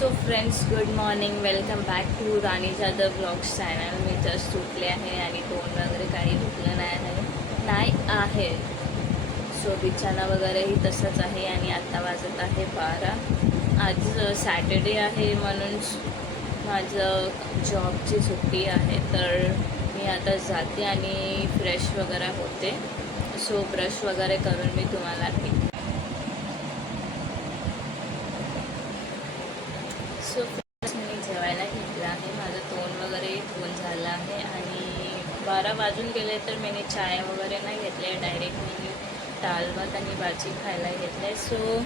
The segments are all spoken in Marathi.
So friends, good morning. Welcome back to Rani Jadhav blogs channel. मी जस्ट उठले आहे आणि तोंड वगैरे काही धुतलं नाही आहे. सो बिछाना वगैरेही तसंच आहे आणि आत्ता वाजत आहे 12. आज सॅटर्डे आहे म्हणून माझं जॉबची सुट्टी आहे, तर मी आता जाते आणि फ्रेश वगैरे होते. सो ब्रश वगैरे करून मी तुम्हाला सो मी जेवायला घेतलं आहे. माझं तोंड वगैरे धुवून झालं आहे आणि 12 वाजून गेले, तर मी चाय वगैरे नाही घेतले. डायरेक्ट मी डाळ भात आणि भाजी खायला घेतले. सो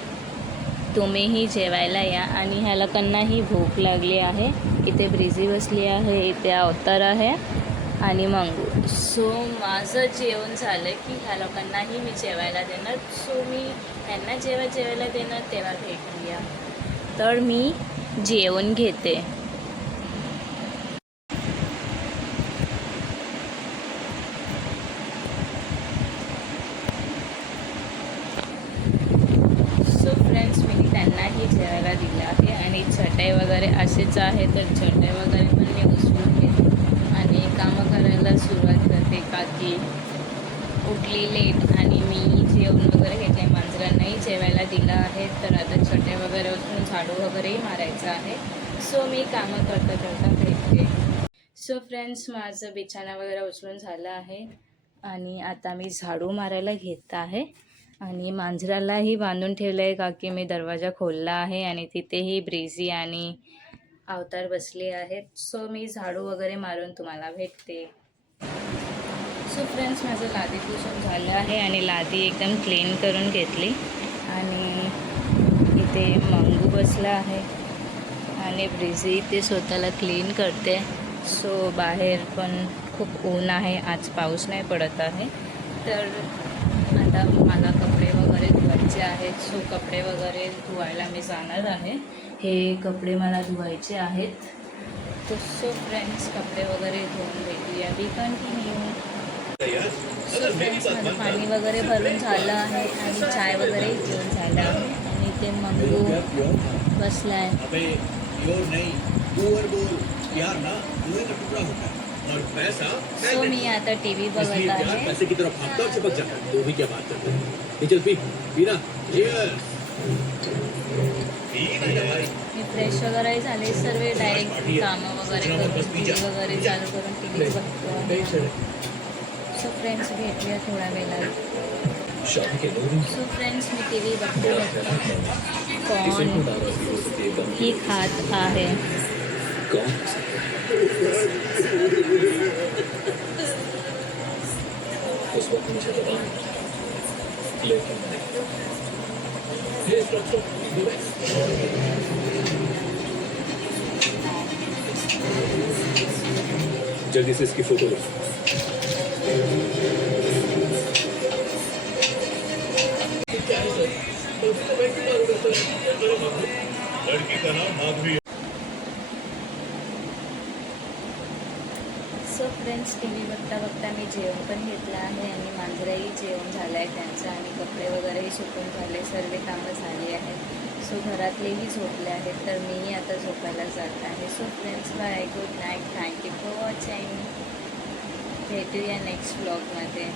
तुम्हीही जेवायला या. आणि ह्या लोकांनाही भूक लागली आहे. इथे ब्रिझी बसली आहे, इथे अवतार आहे आणि मंगू. सो माझं जेवण झालं की ह्या लोकांनाही मी जेवायला देणार. सो मी त्यांना जेवायला देणार तेव्हा भेटूया. तर मी जेवण घेते. सो फ्रेंड्स, मी त्यांनाही जेवायला दिलं आहे आणि चटई वगैरे असेच आहे, तर चटई वगैरे पण मी उचलून घेते आणि कामं करायला सुरुवात करते. का की उठली लेट आणि मी जेवण वगैरे घेतले. मांजरांनाही जेवायला दिलं आहे, तर आता चटई वगैरे उचलून झाडू वगैरेही मारायचं आहे. सो मी कामं करता भेटते. सो फ्रेंड्स, माझं बिछाना वगैरे उचलून झालं आहे आणि आता मी झाडू मारायला घेत आहे आणि मांजरालाही बांधून ठेवलं आहे, का की मी दरवाजा खोलला आहे आणि तिथेही ब्रिझी आणि अवतार बसले आहेत. सो मी झाडू वगैरे मारून तुम्हाला भेटते. सो फ्रेंड्स, माझं लादी पुसून झालं आहे आणि लादी एकदम क्लीन करून घेतली आणि इथे मंगू बसला आहे आणि ब्रिझी इथे स्वतःला क्लीन करते. सो बाहेर पण खूप ऊन आहे, आज पाऊस नाही पडत आहे. तर आता मला कपडे वगैरे धुवायचे आहेत. सो कपडे वगैरे धुवायला मी जाणार आहे. हे कपडे मला धुवायचे आहेत. तर सो फ्रेंड्स, कपडे वगैरे धुवून भेटूया. We continue. सो फ्रेंड्स, माझं पाणी वगैरे भरून झालं आहे आणि चाय वगैरे घेऊन झालं आहे आणि ते मंगू बसला आहे. सो मी आता TV बघत आहे. मी फ्रेश वगैरे झाले सर्व. डायरेक्ट कामं वगैरे करून TV वगैरे चालू करून TV बघतो. सो फ्रेंड्स, भेटूया थोड्या वेळात. सो फ्रेंड्स, मी TV बघतो. कौन ही खात आहे. जल्दी से इसकी फोटो लो. लड़की का नाम माधवी. सो फ्रेंड्स, TV बघता मी जेवण पण घेतलं आहे आणि मांजराही जेवण झालं आहे त्यांचं आणि कपडे वगैरेही सुकून झाले. सर्व कामं झाली आहेत. सो घरातलेही झोपले आहेत, तर मीही आता झोपायला जात आहे. So friends, bye, good night. Thank you for watching. भेटूया नेक्स्ट ब्लॉगमध्ये.